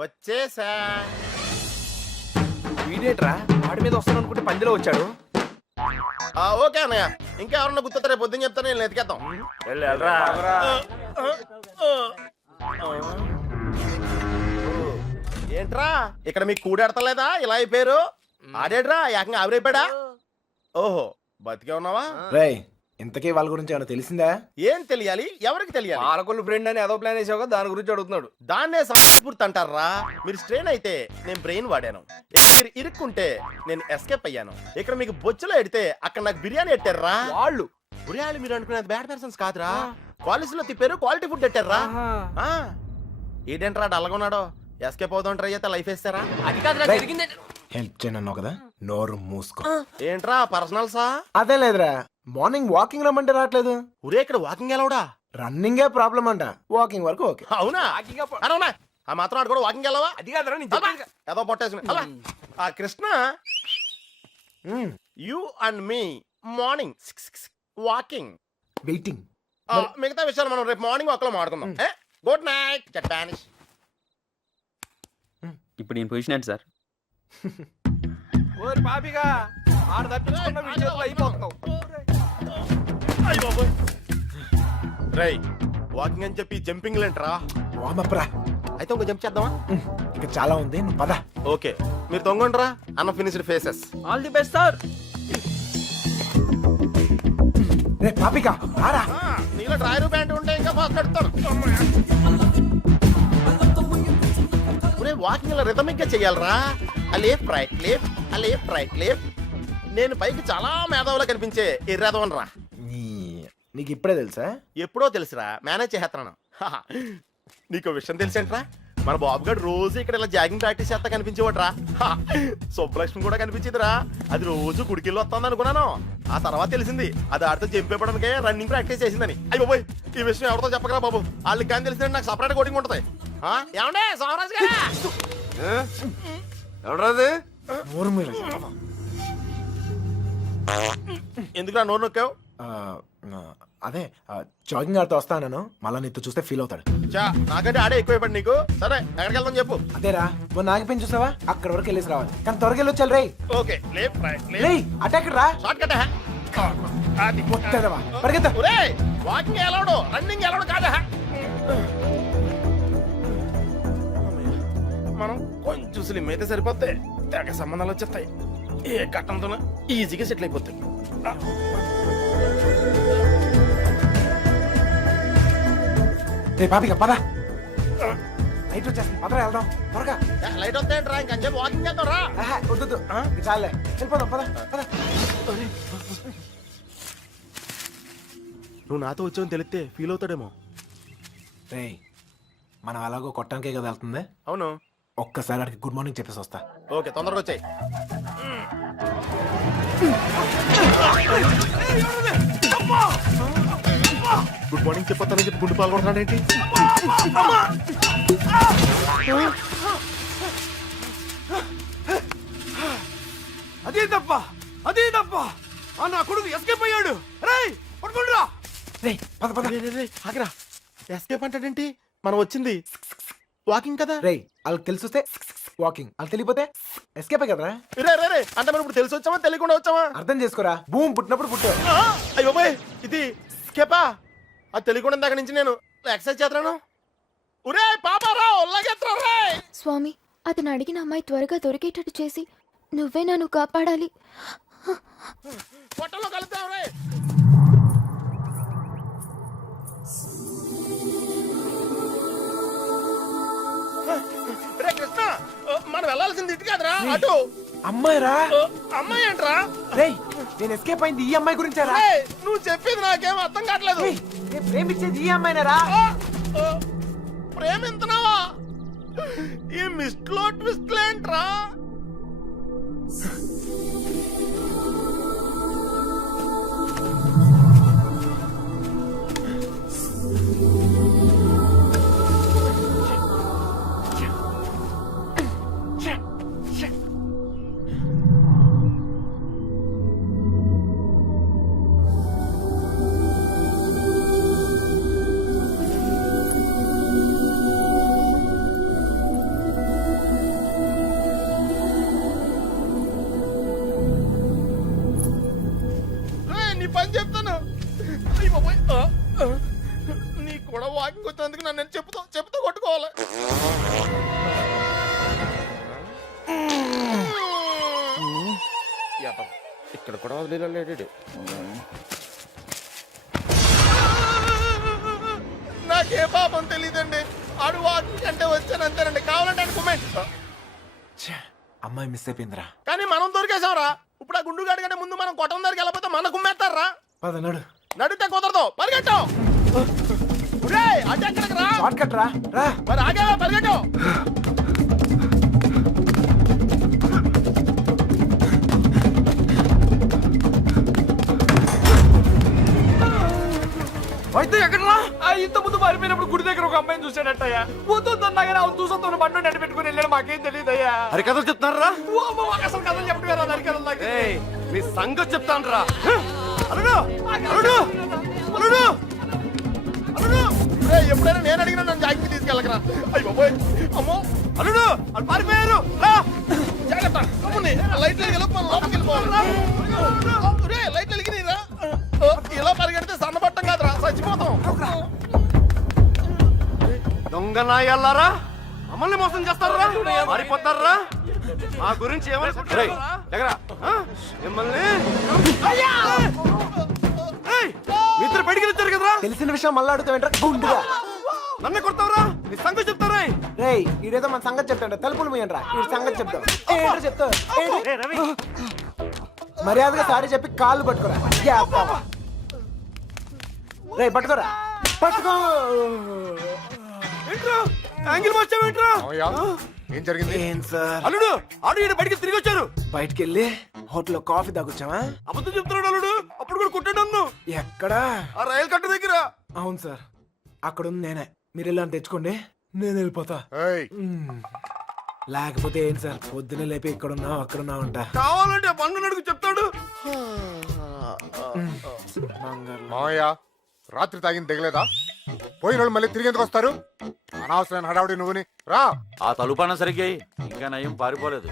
వచ్చేసా. వీడేట్రా వాడి మీద వస్తాను అనుకుంటే పందిలో వచ్చాడు. ఓకే అన్నయ్య, ఇంకా ఎవరన్నా గుర్తొస్తే రేపు పొద్దున్న చెప్తాను, నేను ఎతికేద్దాం. ఏంట్రా ఇక్కడ మీకు కూడెడతలేదా? ఇలా అయిపోయారు. ఆడేడ్రా ఏకంగా ఆవిరైపోయాడా? ఓహో, బతికే ఉన్నావా? రేయ్, ఇంతకీ వాళ్ళ గురించి ఏమైనా తెలిసిందా? ఏం తెలియాలి? ఎవరికి తెలియాలి? పాలకొల్లు ఫ్రెండ్ అని ఏదో ప్లాన్ వేసావు కదా, దాని గురించి అడుగుతున్నాడు. దాన్నే సంస్ఫూర్తి అంటారా? మీరు స్ట్రెయిన్ అయితే నేను బ్రెయిన్ వాడాను, మీరు ఇరుక్కుంటే నేను ఎస్కేప్ అయ్యాను. ఇక్కడ మీకు బొచ్చులో ఎడితే అక్కడ నాకు బిర్యానీ ఎట్టారా? వాళ్ళు బిర్యానీ మీరు అనుకునేది బ్యాడ్ పర్సన్స్ కాదురా, క్వాలిటీలో తిప్పారు, క్వాలిటీ ఫుడ్ ఎట్టారా? ఏంటంటారా డల్గా ఉన్నాడో? ఎస్కేప్ అవుదాం ట్రై అయితే లైఫ్ వేస్తారా? అది కాదురా రేయ్. జరిగింది. హెల్ప్ చేయనన్నావు కదా, నోరు మూసుకో. ఏంట్రా పర్సనల్సా? అదే లేదురా, మార్నింగ్ వాకింగ్ రమ్మంటే రావట్లేదు. ఒరే ఇక్కడ వాకింగ్ ఎలవడా? రన్నింగే ప్రాబ్లం అంట, వాకింగ్ వరకు ఓకే. అవునా? అవునా? ఆ మాత్రం ఆడు కూడా వాకింగ్ వెళ్ళవా? అది కాదురా నేను చెప్పేది. ఏదో పొట్టేసుకుని అలా. ఆ Krishna, you and me morning walking. Waiting. మిగతా విషయాలు మనం రేపు మార్నింగ్ వాక్ లో మాట్లాడుకుందాం. Good night Japanese. ఇప్పుడు నేను పొజిషన్ ఏంటి సార్? ఓరి పాపిగా ఆడ తప్పించుకున్న విషయంలో అయిపోతున్నావు. రై వాకింగ్ అని చెప్పి జంపింగ్ లేంట్రా. వామప్రా, అయితే ఒక జంప్ చేద్దామా? ఇంకా చాలా ఉంది, నువ్వు పద. ఓకే మీరు తొంగండ్రా. అన్న finished faces. All the best sir. రే పాపిక రారా. నీలో డ్రైవర్ ప్యాంట్ ఉంటే ఇంకా ఫాస్ట్ పెడతాను. వాకింగ్ ఇలా రిథమిక్ గా చెయ్యాలరా. Left right left, left right left. నేను పైకి చాలా మేధావులా కనిపించే ఎర్రదవనరా. నీకు ఇప్పుడే తెలుసా? ఎప్పుడో తెలుసురా, మేనేజ్ చేస్తున్నాను. నీకు విషయం తెలిసేంట్రా, మన బాబు గారు రోజు ఇక్కడ ఇలా జాగింగ్ ప్రాక్టీస్ చేస్తా కనిపించేవాడ్రా. సుబ్బలక్ష్మి కూడా కనిపించేదిరా. అది రోజు గుడికెళ్ళి వస్తుంది అనుకున్నాను. ఆ తర్వాత తెలిసింది అది ఆడితో జంపేపడానికే రన్నింగ్ ప్రాక్టీస్ చేసిందని. అయ్యి బాబోయ్, ఈ విషయం ఎవరితో చెప్పకరా బాబు, వాళ్ళకి కానీ తెలిసిందంటే నాకు సపరేట్ కోటింగ్ ఉంటుంది. ఏమండే సోమరాజు గారా? ఎవడరాది? ఎందుకురా నోరు నొక్కావు? అదే జాగింగ్ ఆడుతూ వస్తాను, మళ్ళా నీతో చూస్తే ఫీల్ అవుతాడు. నాకంటే ఆడే ఎక్కువైపోయింది నీకు. సరే ఎక్కడికి వెళ్దాం చెప్పు. అదేరా, మొన్న నాగిపోయి చూసావా, అక్కడ వరకు వెళ్ళేసి రావాలి, కానీ త్వరగా వెళ్ళి వచ్చాను. రేయ్ ఓకే లేఫ్ట్ రైట్ రేయ్, అటాక్ రా. Short cut. అది మొత్తదవా పరిగెత్తా. ఒరేయ్ వాకింగ్ ఎలాడో రన్నింగ్ ఎలాడో కాదా? మనం కొంచెం స్లిమ్ అయితే సరిపోతే తెగ సంబంధాలు వచ్చేస్తాయి. ఏ కట్టంతో ఈజీగా సెటిల్ అయిపోతాయి. రే పాపిక పద, లైట్ వచ్చేస్తుంది, పదరా వెళ్దాం త్వరగా. లైట్ వస్తాయంట్రా, ఇంకొంచెం వాకింగ్ చేద్దాం రా. వద్దు చాలే, వెళ్ళిపోదాం పద పద. నువ్వు నాతో వచ్చావని తెలిస్తే ఫీల్ అవుతాడేమో. రే మనం అలాగో కొట్టడానికే కదా వెళ్తుంది. అవును. ఒక్కసారి అడిగి గుడ్ మార్నింగ్ చెప్పేసి వస్తా. ఓకే తొందరగా వచ్చాయి. గుడ్ మార్నింగ్ చెప్పొస్తానని చెప్పి గుండు పాల్గొడుతున్నాడేంటి? అదే తప్ప అదే తప్ప. నా కొడుకు ఎస్కేప్ అయ్యాడు. రేయ్ పట్టుకుంటురా. రే పద పద. ఆగరా, ఎస్కేప్ అంటాడేంటి? మనం వచ్చింది వాకింగ్ కదా. రే వాళ్ళకి తెలిసి వస్తే వాకింగ్, వాళ్ళకి తెలియపోతే ఎస్కేపే కదరా. రే రే రే అంటే మనం ఇప్పుడు తెలిసి వచ్చామా తెలియకుండా వచ్చామా? అర్థం చేసుకోరా, భూమి పుట్టినప్పుడు పుట్టావు. అయ్యో బాయ్, ఇది స్కేపా? అది తెలియకుండా దగ్గర నుంచి నేను ఎక్సర్సైజ్ చేస్తున్నాను. ఒరే పాపారావు లాగేత్రా రే. స్వామి, అతను అడిగిన అమ్మాయి త్వరగా దొరికేటట్టు చేసి నువ్వే నన్ను కాపాడాలి. పొట్టలో కలుద్దాం రే. రే కృష్ణ, మనం వెళ్ళాల్సింది ఇటు కాదురా, అటు. అమ్మాయిరా. అమ్మాయి ఏంట్రా? రే నేను ఎస్కేప్ అయింది ఈ అమ్మాయి గురించారా? నువ్వు చెప్పింది నాకేం అర్థం కావట్లేదు. నేను ప్రేమించేది ఈ అమ్మాయినారా? ప్రేమించున్నావా? ఈ మిస్ట్లో ట్విస్ట్ ఏంట్రా? నన్ను నేను చెప్పుతో కొట్టుకోవాలి. ఇక్కడ కూడా వదిలేడు. నాకే పాపం తెలియదండి. ఆడు వాకింగ్ అంటే వచ్చాను అంతేనండి. కావాలంటే అనుకోమెంట్. అమ్మాయి మిస్ అయిపోయిందిరా. కానీ మనం దొరికేసాంరా. ఇప్పుడు ఆ గుండు గాడి కంటే ముందు మనం కొట్టం దగ్గరికి వెళ్ళకపోతే మన కుమ్మేస్తారా? పద నడు. నడితే కుదరదు, పరిగెట్టు. అటు ఎక్కడికి రా? షార్ట్ కట్ రా. రా మరి ఆగేవా, పరిగెట్టు. అయితే ఎక్కడరా? ఇంత ముందు మారిపోయినప్పుడు గుడి దగ్గర ఒక అమ్మాయిని చూసాడట్టయ్యా. వద్దొద్దన్నా కానీ అవును చూసొద్దు బండి నడి పెట్టుకుని వెళ్ళాడు. మాకేం తెలియదయ్యా. హరి కథలు చెప్తున్నారా? అసలు కథలు చెప్పడం హరికథలు నాకు. మీ సంగతి చెప్తాను రా. అల్లుడు అల్లుడు అల్లుడు అల్లుడు ఎప్పుడైనా నేను అడిగినా నన్ను జాగ్రత్త తీసుకెళ్ళకరా. అయ్యి బాబోయ్, అమ్మో అల్లుడు వాళ్ళు పారిపోయారు. రా జాగ్రత్త. అమ్ముని లైట్లు వెలిగి మనం లోపలికి వెళ్ళిపోవాలి. లైట్లు వెలిగినరా? ఇలా పరిగెడితే సన్నబట్టం కాదురా, చచ్చిపోతాం. దొంగ నాయల్లారా, మమ్మల్ని మోసం చేస్తారా? మారిపోతారా? మా గురించి ఏమనుకుంటారా? మిమ్మల్ని మీ ఇద్దరు బయటికి వచ్చారు కదరా. తెలిసిన విషయం మళ్ళీ అడుగుతావేంట్రా గుండుగా? నన్ను కొడతావురా? మీ సంగతి చెప్తారా? రేయ్ ఈడేదో మన సంగతి చెప్తాడు. తలుపులు మూయండి రా. ఈ సంగతి చెప్తావు. ఏంట్రా చెప్తావు? మర్యాదగా సారీ చెప్పి కాళ్ళు పట్టుకోరా. రే పట్టుకోరా. పట్టుకో. ఏంట్రా యాంగిల్ మార్చావేంట్రా? ఏం జరిగింది? ఏం సార్? అల్లుడు ఆడు ఈయన బయటికి తిరిగి వచ్చారు. బయటికి వెళ్ళి హోటల్లో కాఫీ తాగొచ్చావా? అబద్ధం చెప్తున్నాడు అల్లుడు. అప్పుడు కూడా కొట్టాడు నన్ను. ఎక్కడా? ఆ రైలు కట్ట దగ్గర. అవును సార్, అక్కడ ఉంది నేనే. మీరు వెళ్ళి తెచ్చుకోండి, నేను వెళ్ళిపోతా. లేకపోతే ఏం సార్, పొద్దునే లేపి ఇక్కడున్నావు అక్కడున్నావు అంట. కావాలంటే ఆ బండు నడుగు చెప్తాడు. మామయ్య రాత్రి తాగింది దిగలేదా? పోయిన వాళ్ళు మళ్ళీ తిరిగి ఎందుకు వస్తారు? అనవసరమైన హడావుడి నువ్వుని రా. ఆ తలుపన్న సరిగ్గా ఇంకా నయం పారిపోలేదు.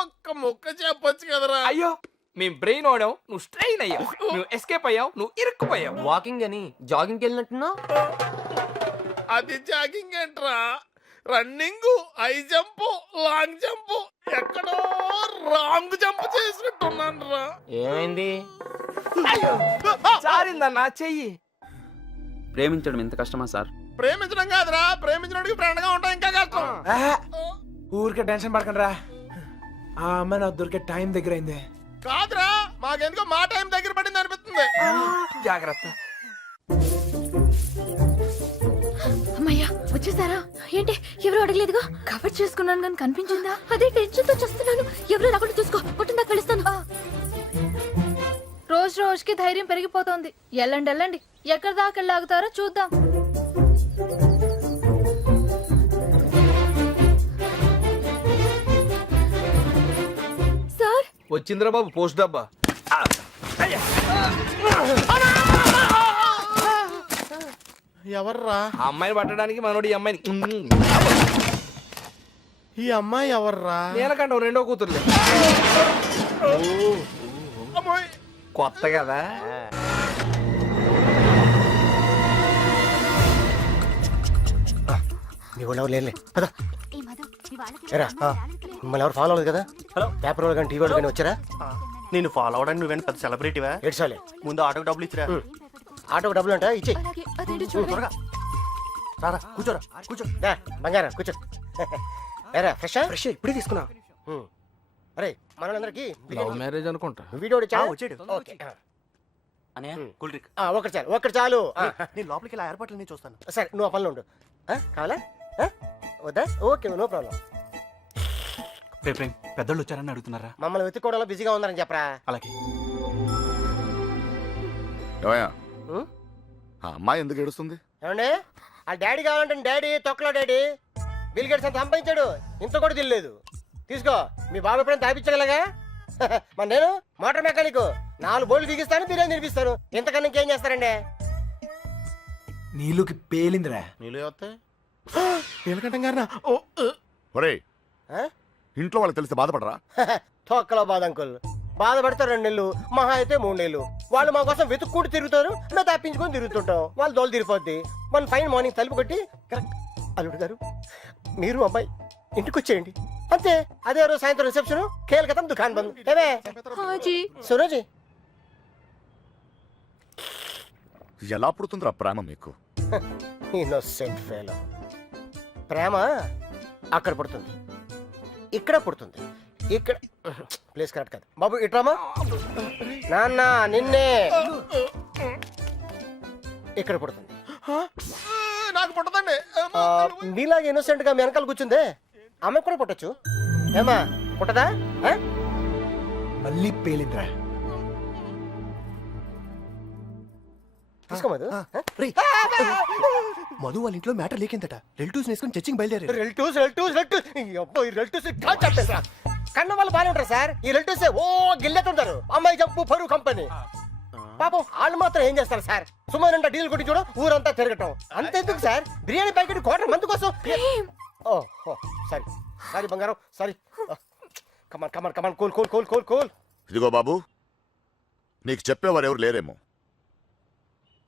ఒక్క ముక్క చెప్పొచ్చు కదరా. అయ్యో మేము బ్రెయిన్ ఓడాం, నువ్వు స్ట్రెయిన్ అయ్యావు. నువ్వు ఎస్కేప్ అయ్యావు, నువ్వు ఇరుక్కుపోయావు. వాకింగ్ అని జాగింగ్కి వెళ్ళినట్టున్నావు. అది జాగింగ్ ఏంట్రా? Running, high jump, long jump, ఎక్కడో రాంగ్ జంప్ చేసినట్టున్నాను రా. ఏమైంది? సారిందన్నా చెయ్యి. ప్రేమించడం ఎంత కష్టమా సార్? ప్రేమించడం కాదురా, ప్రేమించడానికి ఫ్రెండ్గా ఉంటాం ఇంకా కష్టం. ఊరికే టెన్షన్ పడకండి రా. ఆ అమ్మాయి నాకు దొరికే టైం దగ్గర అయింది. కాదురా, మాకెందుకో మా టైం దగ్గర పడింది అనిపిస్తుంది. జాగ్రత్త. అమ్మయ్యా వచ్చేసారా? ఏంటి ఎవరు అడగలేదుగా? కవర్ చేసుకున్నాను కానీ కనిపించిందా? అదే టెన్షన్ తో చేస్తున్నాను. ఎవరు రాకుండా చూసుకో, కొట్టిందా కలుస్తాను. రోజు రోజుకి ధైర్యం పెరిగిపోతోంది. ఎల్లండి ఎల్లండి, ఎక్కడి దాకా వెళ్ళాగుతారో చూద్దాం. సార్ వచ్చిందిరా బాబు పోస్ట్ డబ్బా. ఎవర్రా ఆ అమ్మాయిని పట్టడానికి మనోడు ఈ అమ్మాయిని ఈ అమ్మాయి? ఎవర్రా? నేనకంటావు రెండో కూతుర్లే. అమ్మాయి కొత్త కదా. మీ వాళ్ళు ఎవరు లేరులే. పద. ఏరా, మిమ్మల్ని ఎవరు ఫాలో అవ్వలేదు కదా? పేపర్ వాళ్ళు కానీ టీవీ వాళ్ళు కానీ వచ్చారా? నేను ఫాలో అవడానికి నువ్వేంటి పెద్ద సెలబ్రిటీవా? ఏడ్చాలి. ముందు ఆటోకి డబ్బులు ఇచ్చిరా. ఆటోకి డబ్బులు అంటే ఇచ్చే. అలాగే అదేంటి చూడండి. త్వరగా రారా, కూర్చోరా, కూర్చో. దా, బంగారం కూర్చో. ఏరా ఫ్రెష్ ఫ్రెష్ ఇప్పుడే తీసుకున్నా. అరే మనందరికి లవ్ మ్యారేజ్ అనుకుంటా. వీడియో వచ్చాడు. ఓకే ఒకటి చాలు, ఒకటి చాలు. నేను లోపలికి ఇలా ఏర్పాట్లు నేను చూస్తాను. సరే నువ్వు ఆ పనిలో ఉండు. కావాలా? వద్దా? Okay no problem. పెద్దోళ్ళు వచ్చారని అడుగుతున్నారా? మమ్మల్ని వెతుక్కోవడంలో బిజీగా ఉన్నారని చెప్పరా. అలాగే. ఆ అమ్మాయి ఎందుకు ఏడుస్తుంది? ఏమండి ఆ డాడీ కావాలంటే డాడీ తొక్కలో డాడీ బిల్ గేట్స్ అంత సంపాదించాడు, ఇంత కూడా తెలియలేదు. తీసుకో, మీ బాబు ఎప్పుడైనా తాపించగలగా? మరి నేను మోటార్ మెకానిక్, 4 బోర్లు బిగిస్తాను, బిర్యానీ తినిపిస్తాను. ఇంతకన్నా ఇంకేం చేస్తారండి? నీళ్ళకి పేలిందిరా. నీళ్ళు వస్తాయి. నీలకంఠం గారినా? ఒరేయ్, ఇంట్లో వాళ్ళకి తెలిసి బాధపడరా? తొక్కలో బాధ అంకుల్. బాధపడతారు 2 నెలలు, మహా అయితే 3 నెలలు. వాళ్ళు మా కోసం వెతుక్కుంటూ తిరుగుతారు, మేము తప్పించుకొని తిరుగుతుంటాం. వాళ్ళు దోలు తిరిగిపోద్ది. మన ఫైన్ మార్నింగ్ తలుపు కొట్టి కరెక్ట్ అల్లుడు గారు మీరు అబ్బాయి ఇంటికి వచ్చేయండి అంతే. అదే రోజు సాయంత్రం రిసెప్షన్, కేల్కతం దుకాన్ బంద్. ఏమే హాజీ సురోజీ ఎలా పుడుతుందిరా ప్రేమ మీకు? Innocent fellow. ప్రేమ అక్కడ పుడుతుంది, ఇక్కడ పుడుతుంది. ఇక్కడ ప్లేస్ కరెక్ట్ కాదు బాబు. ఇట్రామా నాన్న నిన్నే ఇక్కడ పుడుతుంది. నాకు పుట్టదండి. ఆ, మీలాగా ఇన్నోసెంట్ గా మీ వెనకాల కూర్చుందే ఆమె కూడా పుట్టచ్చు. ఏమా పుట్టదా? ఆ? మళ్ళీ పేలిందిరా. తీసుకో మధు. మధు వాళ్ళ ఇంట్లో మ్యాటర్ లేకిందట. రిలేటివ్స్ వేసుకుని చర్చింగ్ బయలుదేరారు. రిలేటివ్స్ కన్న వాళ్ళు బాగానే ఉంటారు సార్. ఈ రిలేటివ్స్ ఓ గిల్లెతుంటారు. అమ్మాయి జబ్బు పరువు కంపెనీ. పాపం వాళ్ళు మాత్రం ఏం చేస్తారు సార్? సుమారు డీల్ కొట్టి చూడ ఊరంతా తిరగటం. అంతెందుకు సార్, బిర్యానీ ప్యాకెట్ క్వార్టర్ మంది కోసం. ఓ సారీ సారీ బంగారం sorry. Come on come on come on cool cool cool cool cool. ఇదిగో బాబు, నీకు చెప్పేవారు ఎవరు లేరేమో.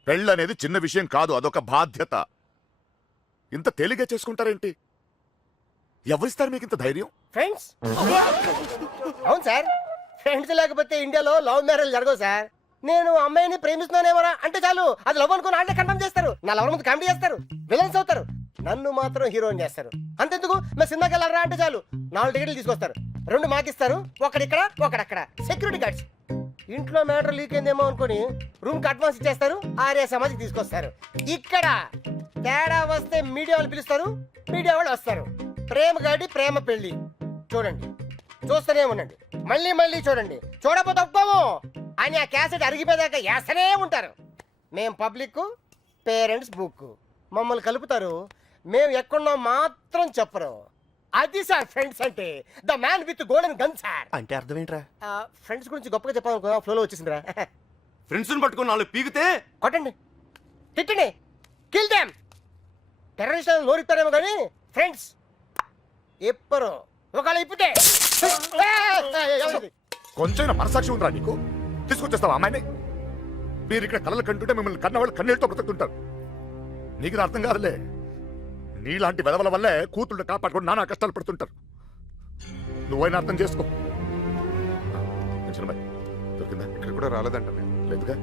పెళ్ళనేది చిన్న విషయం కాదు, అదొక బాధ్యత. ఇంత తేలిగ్గా చేసుకుంటారేంటి? ఎవరిస్తారు మీకు ఇంత ధైర్యం? ఫ్రెండ్స్. అవును సార్, ఫ్రెండ్స్ లేకపోతే ఇండియాలో లవ్ మ్యారేజ్ జరగవు సార్. నేను అమ్మాయిని ప్రేమిస్తున్నానేమోరా అంటే చాలు, అది లవ్ అనుకుని వాళ్ళే కన్ఫర్మ్ చేస్తారు. నా లవర్ ముందు కామెడీ చేస్తారు, విలన్స్ అవుతారు. నన్ను మాత్రం హీరోయిన్ చేస్తారు. అంతెందుకు మేము సినిమాకి వెళ్ళారా అంటే చాలు 4 టికెట్లు తీసుకొస్తారు. 2 మాకిస్తారు, ఒకడిక్కడ ఒకడక్కడ. Security guards. ఇంట్లో మ్యాటర్ లీక్ అయిందేమో అనుకుని రూమ్ కి అడ్వాన్స్ ఇచ్చేస్తారు, ఆర్య సమాధికి తీసుకొస్తారు. ఇక్కడ తేడా వస్తే మీడియా వాళ్ళు పిలుస్తారు, మీడియా వాళ్ళు వస్తారు. ప్రేమ గాడి ప్రేమ పెళ్లి చూడండి, చూస్తూనే ఉండండి, మళ్ళీ మళ్ళీ చూడండి. చూడకపోతే ఒప్పము అని ఆ క్యాసెట్ అరిగిపోయాక వేస్తూనే ఉంటారు. మేం పబ్లిక్, పేరెంట్స్ బుక్. మమ్మల్ని కలుపుతారు, మేము ఎక్కడున్నాం మాత్రం చెప్పరు. అది సార్ ఫ్రెండ్స్ అంటే. The man with golden gun sir. అంటే అర్థం ఏంట్రా? ఫ్రెండ్స్ గురించి గొప్పగా చెప్పాలనుకో ఫ్లోలో వచ్చేసిందిరా. ఫ్రెండ్స్ పట్టుకుని వాళ్ళు పీకితే కొట్టండి, తిట్టండి, కిల్ దెమ్. టెర్రరిస్ట్ నోరిస్తారేమో కానీ ఫ్రెండ్స్ ఎప్పరు. ఒకవేళ ఇప్పితే కొంచెం మనసాక్షి ఉందిరా నీకు? తీసుకొచ్చేస్తావా అమ్మాయిని? మీరు ఇక్కడ కళ్ళలు కంటుంటే మిమ్మల్ని కన్నవాళ్ళు కన్నీళ్ళతో బ్రతుకుతుంటారు. నీకు ఇది అర్థం కాదులే. నీలాంటి వెదవల వల్లే కూతుళ్ళు కాపాడుకొని నానా కష్టాలు పడుతుంటారు. నువ్వైనా అర్థం చేసుకో. చిన్నబాయ్ దొరికిందా? ఇక్కడ కూడా రాలేదంట. లేదుగా.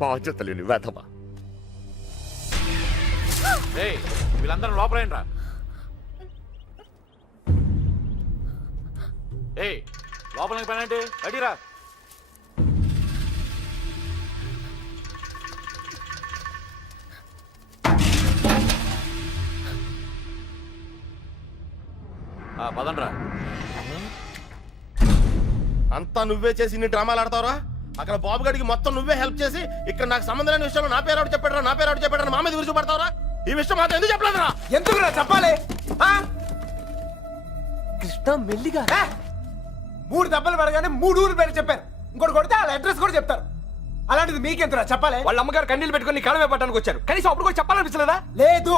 బాధ్యత లేని వేధవా. వీళ్ళందరూ లోపలేంట్రా. లోపలికి పని అంటే అడిరా. పదండ్రా. అంతా నువ్వే చేసి ఇన్ని డ్రామాలు ఆడతావరా? అక్కడ బాబు గడికి మొత్తం నువ్వే హెల్ప్ చేసి ఇక్కడ నాకు సంబంధం లేని విషయంలో నా పేరు చెప్పాడరా, నా పేరు చెప్పాడరా, మా మీద గురించి పడతావరా? ఈ విషయం మాత్రం ఎందుకు చెప్పలేదురా? ఎందుకురా చెప్పాలి? కృష్ణ మెల్లిగా 3 దెబ్బలు పడగానే 3 ఊరు పేరు చెప్పారు. ఇంకోటి కొడితే వాళ్ళ అడ్రస్ కూడా చెప్తారు. అలాంటిది మీకెంతరా చెప్పాలి? వాళ్ళ అమ్మగారు కన్నీళ్ళు పెట్టుకుని కాలమే పట్టడానికి వచ్చారు. కనీసం అప్పుడు కూడా చెప్పాలనిపించలేదా? లేదు,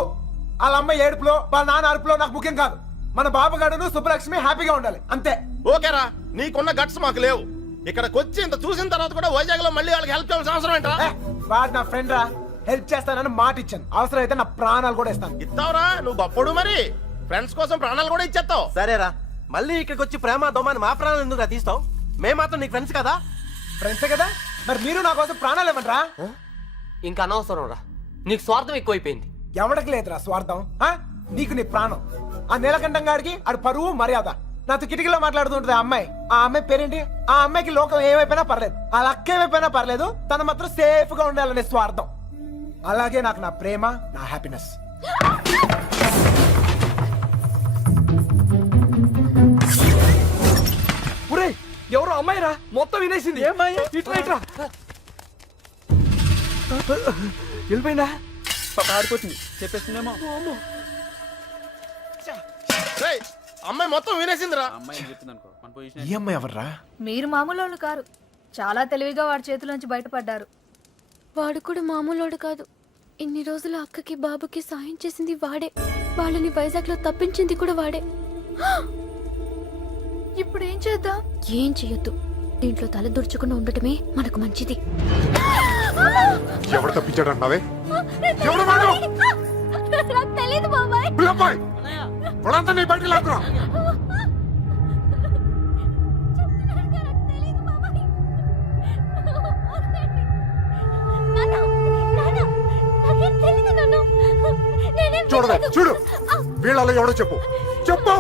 వాళ్ళ అమ్మ ఏడుపులో వాళ్ళ నాన్న అరుపులో నాకు ముఖ్యం కాదు. మన బాబుగాడును సుబ్బలక్ష్మి హ్యాపీగా ఉండాలి అంతే. ఓకేరా, నీకున్న గట్స్ మాకు లేవు. ఇక్కడికి వచ్చి ఇంత చూసిన తర్వాత కూడా వైజాగ్ లో మళ్ళీ వాళ్ళకి హెల్ప్ చేయాల్సిన అవసరం ఏంట్రా? వాడు నా ఫ్రెండ్ రా, హెల్ప్ చేస్తానని మాట ఇచ్చాను. అవసరం అయితే నా ప్రాణాలు కూడా ఇస్తాను. ఇస్తావురా? నువ్వు గొప్పడు మరి. ఫ్రెండ్స్ కోసం ప్రాణాలు కూడా ఇచ్చేస్తావు. సరేరా, మళ్ళీ ఇక్కడికి వచ్చి ప్రేమ దోమని మా ప్రాణాలు ఎందుకు తీస్తావు? మేము మాత్రం నీకు ఫ్రెండ్స్ కదా. ఫ్రెండ్సే కదా, మరి మీరు నా కోసం ప్రాణాలు ఇవ్వండిరా. ఇంకా అనవసరం రా, నీకు స్వార్థం ఎక్కువైపోయింది. ఎవడికి లేదురా స్వార్థం. నీకు నీ ప్రాణం. ఆ నీలకంఠం గారికి ఆడు పరువు మర్యాద. నాతో కిటికీలో మాట్లాడుతుంటది ఆ అమ్మాయి. ఆ అమ్మాయి పేరేంటి? ఆ అమ్మాయికి లోకం ఏమైపోయినా పర్లేదు, ఆ లక్క ఏమైపోయినా పర్లేదు, తన మాత్రం సేఫ్ గా ఉండాలనే స్వార్థం. అలాగే నాకు నా ప్రేమ, నా హ్యాపీనెస్. ఒరేయ్, ఎవరో అమ్మాయిరా, మొత్తం వినేసింది. ఇట్లా ఇట్లా వెళ్ళిపోయిందా? పారిపోతుంది, చెప్పేస్తుందేమో. రేయ్, అమ్మాయి మొత్తం వినేసిందిరా. అమ్మాయి చెప్తుంది అనుకో, మన ఈ పొజిషన్. అమ్మాయి ఎవర్రా? మీరు మామూలు వాళ్ళు కారు. చాలా తెలివిగా వాడి చేతుల బయటపడ్డారు. వాడు కూడా మామూలోడు కాదు. ఇన్ని రోజులు అక్కకి బాబుకి సాయం చేసింది వాడే. వాళ్ళని వైజాగ్ లో తప్పించింది కూడా వాడే. ఇప్పుడు ఏం చేద్దాం? ఏం చెయ్యొద్దు. దీంట్లో తల దుర్చకుండా ఉండటమే మనకు మంచిది. ఎవడు తప్పించాడు అన్నావే? ఎవడు వాడు? నాకు తెలీదు బాబాయ్. పిల్లబ్బాయ్, వాడంతా నీ బయటికి లాక్కురా. చూడవే, చూడు, వీళ్ళలో ఎవడో చెప్పు, చెప్పు.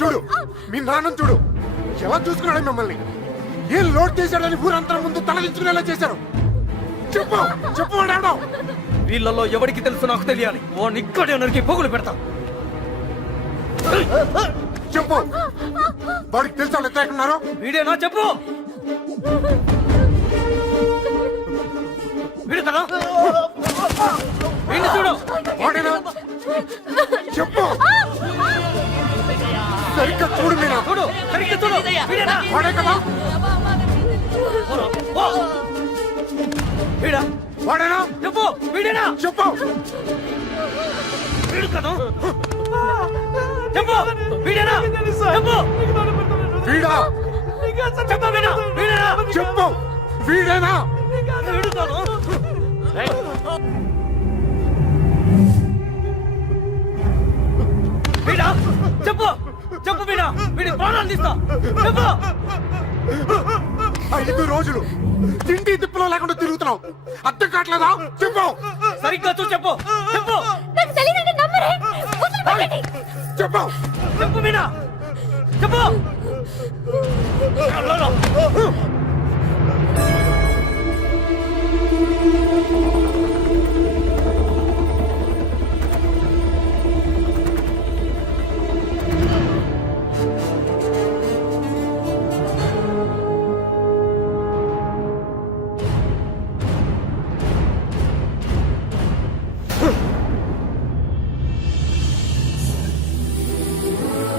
చూడు, మీ నాన్న చూడు, ఎలా చూసుకున్నాడు మిమ్మల్ని. ఏం లోడ్ చేశాడని ఊరంతా ముందు తలదించుకునేలా చేశారు. చెప్పు, చెప్పు వాడాడు. వీళ్ళలో ఎవరికి తెలుసు నాకు తెలియాలి. వాడిని ఇక్కడే నరికి పోగులు పెడతా. చెప్పు, వాడికి తెలుసా వాళ్ళు ఎక్కడ ఉన్నారో? వీడేనా? చెప్పు. వీడు కదా? వీడిని చూడు. వాడేనా? చెప్పు, సరిగ్గా చూడు మీనా. చూడు, సరిగ్గా చూడు. వీడేనా? వాడే కదా? ఓ! వీడా? వాడేనా? చెప్పు. వీడేనా? చెప్పు. వీడు కదా? చెప్పు. వీడేనా? చెప్పు. వీడా? చెప్పు. వీడా? వీడేనా? చెప్పు, వీడేనా? వీడు కాదు. వీడా? చెప్పు. చెప్పు వీడా. వీడి ప్రాణాలు తీస్తా. చెప్పు. 5 రోజులు తిండి తిప్పులో లేకుండా తిరుగుతున్నావు, అర్థం కావట్లేదా? చెప్పు, సరిగ్గా చూ. చెప్పు. చెప్పు. నాకు తెలీదంటే నమ్మరే. వదిలిపెట్టండి. చెప్పు. చెప్పు మీనా. చెప్పు.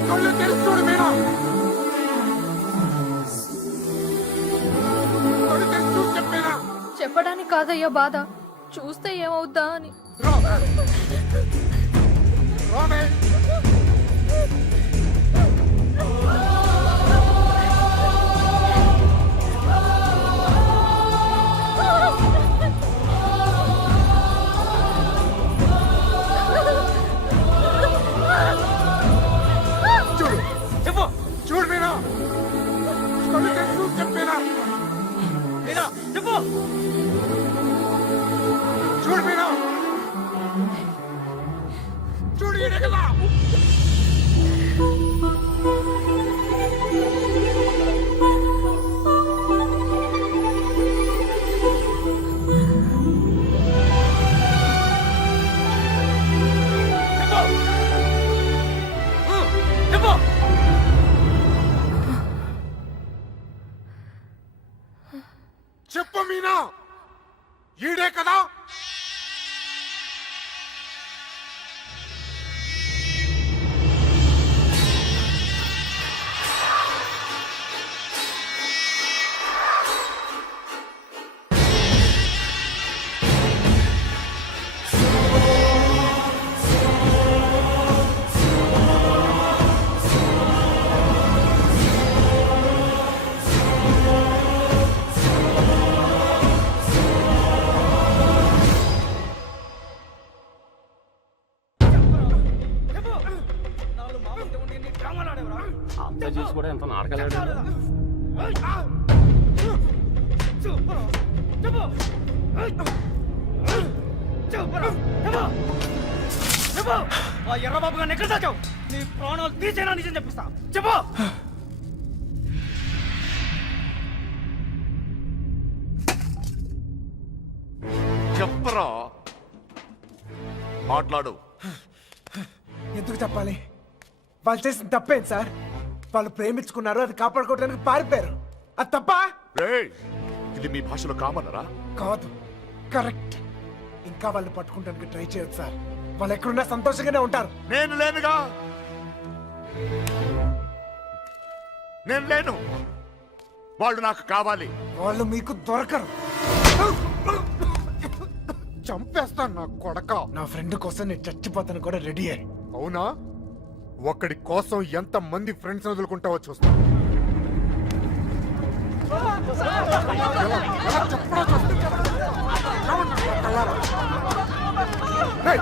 కళ్ళు తెరిచి చూడు మీనా. కళ్ళు తెరిచి చూడు చెప్పేనా. చెప్పడానికి కాదయ్యా బాధ, చూస్తే ఏమవుద్దా అని. రామే. చూడు, చెప్పు. చూడు మీనా. కళ్ళు తెరిచి చూడు చెప్పేనా. మీనా. చెప్పు. చూడు మీనా. చూడు, ఈడే కదా. చెప్పు. చెప్పు మీనా, ఈడే కదా. అంతా చూసి కూడా ఎంత నాటకాలు ఆ ఎర్రబాబు గారిని ఎక్కడ దాచావు? నీ ప్రాణాలు తీసేనా నిజం చెప్పిస్తా. చెప్పు. చెప్పరా, మాట్లాడు. ఎందుకు చెప్పాలి? వాళ్ళు చేసిన తప్పేం సార్? వాళ్ళు ప్రేమించుకున్నారు, అది కాపాడుకోవడానికి పారిపోయారు. అది తప్ప రేయ్, ఇది మీ భాషలో కామన్నరా? కాదు, కరెక్ట్. ఇంకా వాళ్ళు పట్టుకుంటానికి ట్రై చేయొచ్చు సార్. వాళ్ళు ఎక్కడున్నా సంతోషంగానే ఉంటారు. నేను లేనుగా. నేను లేను. వాళ్ళు నాకు కావాలి. వాళ్ళు మీకు దొరకరు. చంపేస్తాను నా కొడక. నా ఫ్రెండ్ కోసం నేను చచ్చిపోతాను కూడా రెడీ అయ్యి. అవునా? ఒక్కడి కోసం ఎంత మంది ఫ్రెండ్స్ వదులుకుంటావో చూస్తా. ఎలా చెప్పడో చూస్తా. ఏయ్,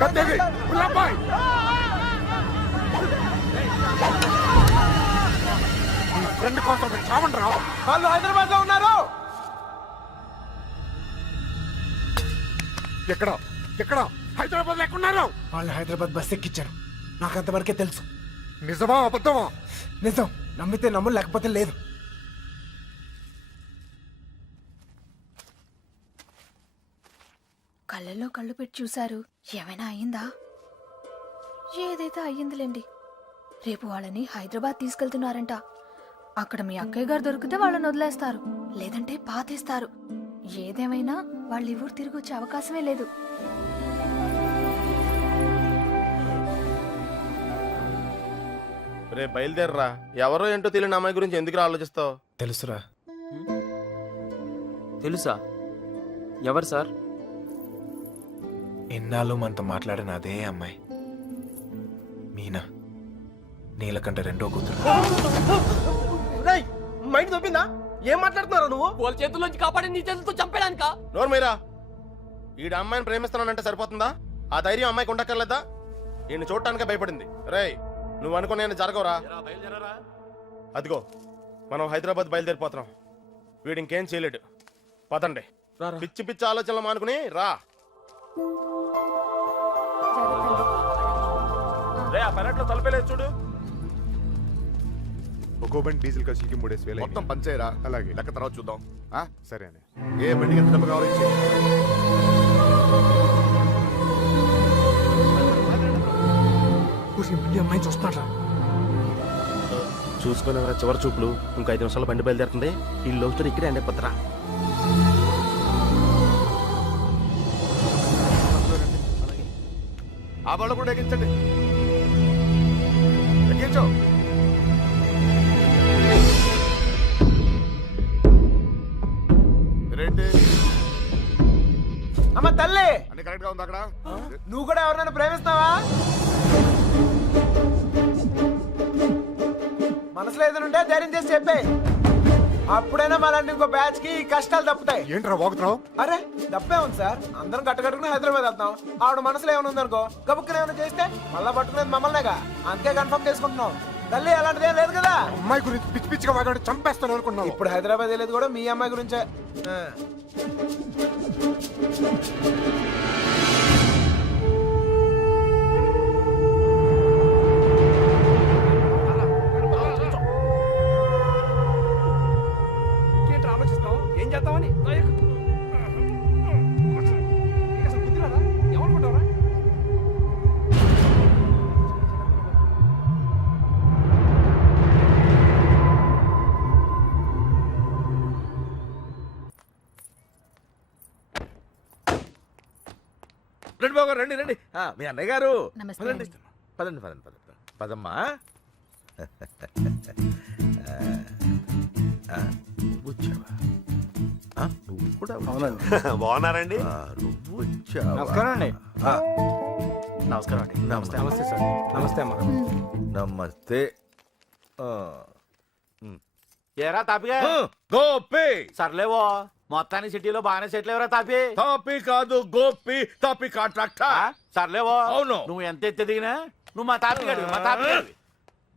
కత్తేది, ఉల్లాపాయ్. నీ ఫ్రెండ్ కోసం చావండి రా. వాళ్ళు హైదరాబాద్ లో ఉన్నారు. ఎక్కడ ఎక్కడ హైదరాబాద్ లేకున్నారు? వాళ్ళు హైదరాబాద్ బస్ ఎక్కించారు. నాకు అంతవరకే తెలుసు. నిజమా అబద్ధమా? నిజం. నమ్మితే నమ్ము, లేకపోతే లేదు. కళ్ళల్లో కళ్ళు పెట్టి చూశారు. ఏమైనా అయ్యిందా? ఏదైతే అయ్యిందిలేండి. రేపు వాళ్ళని హైదరాబాద్ తీసుకెళ్తున్నారంట. అక్కడ మీ అక్కయ్య గారు దొరికితే వాళ్ళని వదిలేస్తారు, లేదంటే పాతేస్తారు. ఏదేమైనా వాళ్ళు ఈ ఊరు తిరిగి వచ్చే అవకాశమే లేదు. రే బయలుదేరరా. ఎవరో ఏంటో తెలియని అమ్మాయి గురించి ఎందుకు ఆలోచిస్తావు? తెలుసురా. తెలుసా? ఎవరు సార్? ఎన్నాళ్ళు మనతో మాట్లాడిన అదే అమ్మాయి, మీనా. నీలకంఠ రెండో కూతురు. మైండ్ దొబ్బిందా? ఏం మాట్లాడుతున్నారా నువ్వు? వాళ్ళ చేతుల్లోంచి కాపాడి నీ చేతులతో చంపేడానికా? నోరు మీరా. ఈడ అమ్మాయిని ప్రేమిస్తున్నానంటే సరిపోతుందా? ఆ ధైర్యం అమ్మాయికి ఉండక్కర్లేదా? ఈయన చూడటానికే భయపడింది. రేయ్, నువ్వు అనుకుని నేను జరగవురా. అదిగో మనం హైదరాబాద్ బయలుదేరిపోతున్నాం. వీడు ఇంకేం చేయలేడు. పదండి. పిచ్చి పిచ్చి ఆలోచనలు మానుకుని రా. రే, ఆ పెరట్లో తలపేలేదు చూడు. ఒక్కో బండి డీజిల్ ఖర్చులకి 3,000 మొత్తం పంచేయరా. అలాగే లెక్క తర్వాత చూద్దాం. సరే అని ఏ బండికి ఎంత డబ్బు కావాలి ఇచ్చి. అమ్మాయి చూస్తున్నారా? చూసుకునేవరా చివరి చూపులు. ఇంకో 5 నిమిషాలు బండి బయలుదేరుతుంది. ఈ లవ్ స్టోరీ ఇక్కడే అండి పత్రా. ఆ వాళ్ళు కూడా ఎక్కించండి. ఎక్కించు. రేంటి అమ్మ తల్లి, అన్ని కరెక్ట్ గా ఉంది అక్కడ? నువ్వు కూడా ఎవరినైనా ప్రేమిస్తావా? మనసులో ఏదైనా ధైర్యం చేసి చెప్పే. అప్పుడైనా మనండి ఇంకో బ్యాచ్ కి ఈ కష్టాలు తప్పుతాయి. ఏంట్రా వాగుతున్నావు? అరే తప్పే ఉంది సార్. అందరం కట్టుకట్టుకుని హైదరాబాద్ వెళ్తాం. ఆవిడ మనసులో ఏమైనా ఉందనుకో, గబుక్కున ఏమైనా చేస్తే మళ్ళా పట్టుకునేది మమ్మల్నేగా. అంతే కన్ఫర్మ్ చేసుకుంటున్నాం. తల్లి అలాంటిది ఏం లేదు కదా. అమ్మాయి గురించి పిచ్చి పిచ్చిగా వాగాడు, చంపేస్తాను అనుకున్నావు. ఇప్పుడు హైదరాబాద్ వెళ్ళేది కూడా మీ అమ్మాయి గురించే. ఏంటి ఆలోచిస్తావు? ఏం చేద్దామని? అసలు బుద్ధి రాదా? ఏమనుకుంటావురా? రండి బాబు, రండి రండి. మీ అన్నయ్య గారు. నమస్తే. పదండి పదండి పదండి పదండి పదమ్మా. నువ్వు కూడా బాగున్నారండి. నువ్వు వచ్చావా? నమస్కారం అండి. నమస్కారం అండి. నమస్తే. నమస్తే సార్. నమస్తే అమ్మా. నమస్తే. ఏరా తాపిగా గోపి. సర్లేవో మొత్తానికి సిటీలో బాగానే సెటిల్ ఎవరా తాపి? తాపి కాదు గోపి. తాపి కాంట్రాక్టర్. సర్లేవో. అవును. నువ్వు ఎంత ఎత్తి దిగినా నువ్వు మా తాపి గడివి, మా తాపి గడివి.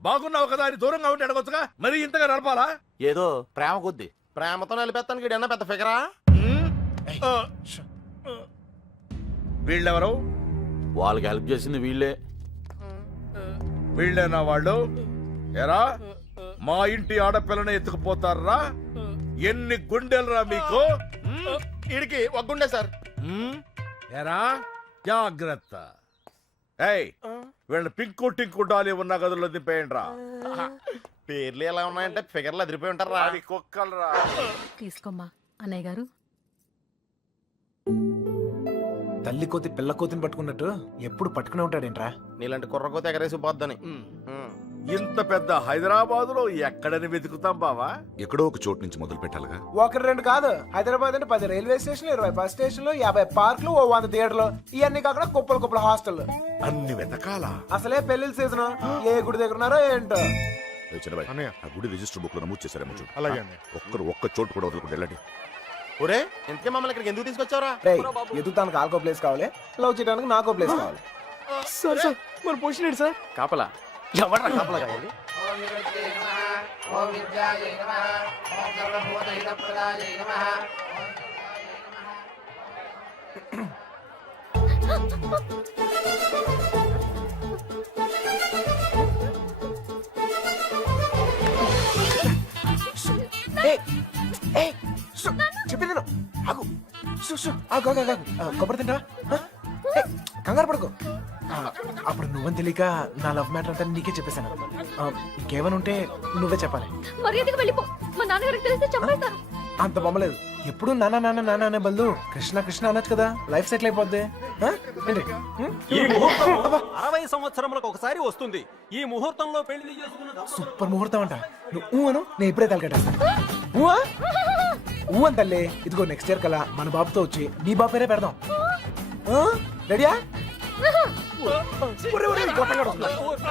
బాగున్నావు కదా అని దూరంగా ఉంటే అడగొచ్చుగా, మరి ఇంతగా నడపాలా? ఏదో ప్రేమ కొద్ది. ప్రేమతో నిలిపేస్తానికి ఈడన్నా పెద్ద ఫిగరా? వీళ్ళెవరు? వాళ్ళకి హెల్ప్ చేసింది వీళ్ళే. వీళ్ళేనా వాళ్ళు? ఎరా, మా ఇంటి ఆడపిల్లని ఎత్తుకుపోతారా? ఎన్ని గుండెలరా మీకు? ఈడికి ఒక గుండె సార్. ఎరా, జాగ్రత్త. ఏయ్, వీళ్ళ పింకు టింకు డాలి ఉన్న గదుల్లో దింపేయండి రా. పేర్లు ఎలా ఉన్నాయంటే ఫిగర్లు అదిరిపోయి ఉంటారా? అవి కుక్కలరా. తీసుకోమ్మా అన్నయ్య గారు. తల్లి కోతి పిల్ల కోతిని పట్టుకున్నట్టు ఎప్పుడు పట్టుకునే ఉంటాడేంట్రా? నీలాంటి కుర్రకోతే ఎగరేసి పోద్దని. ఇంత పెద్ద హైదరాబాదులో ఎక్కడని వెతుకుతాం బావా? ఎక్కడో ఒక చోటు నుంచి మొదలు పెట్టాలిగా. ఒకటి రెండు కాదు, హైదరాబాద్ అంటే 10 రైల్వే స్టేషన్లు, 20 బస్ స్టేషన్లు, 50 పార్కులు, 100 థియేటర్లు, ఇవన్నీ కాకుండా కుప్పలు హాస్టల్. అన్ని వెతకాలా? అసలే పెళ్లిళ్ళ సీజన్, ఏ గుడి దగ్గర ఉన్నారో ఏంటో. చిన్నబాయ్, ఆ గుడి రిజిస్టర్ బుక్ లో నమోదు చేశారేమో చూడు. అలాగే ఒక్క చోటు కూడా వదలకుండా వెళ్ళండి. ఒరే ఇంతకే మమ్మల్ని ఇక్కడికి ఎందుకు తీసుకొచ్చావురా? రే, ఎదుగుతానికి ఆల్కో ప్లేస్ కావాలి, లవ్ చేయడానికి నాకో ప్లేస్ కావాలి. సార్ సార్ మన పొజిషన్ ఏంటి సార్? కాపలా ఎవడ్రా కాపలా కావాలి? చెప్పింది ఆగు. ఆగు ఆగు ఆగు. కొబ్బరి తింటా? కంగారు పడుకో. అప్పుడు నువ్వని తెలియక నా లవ్ మ్యాటర్ అంతా నీకే చెప్పేశాను. ఇంకేమైనా ఉంటే నువ్వే చెప్పాలి. మర్యాదగా వెళ్ళిపో, మా నాన్నగారికి తెలిస్తే చంపేస్తారు. అంత బొమ్మలేదు. ఎప్పుడు నాన్న నాన్న నాన్న అనే బదులు కృష్ణ కృష్ణ అనొచ్చు కదా, లైఫ్ సెటిల్ అయిపోద్ది. ఏంటి? ఈ ముహూర్తం 60 సంవత్సరములకు ఒకసారి వస్తుంది. ఈ ముహూర్తంలో పెళ్లి చేసుకున్న సూపర్ ముహూర్తం అంట. నువ్వు అను, నేను ఇప్పుడే తలకట్టేస్తాను. ఊ అని తల్లి. ఇదిగో నెక్స్ట్ ఇయర్ కల్లా మన బాబుతో వచ్చి నీ బాబు పేరే పెడదాం. రెడీయా?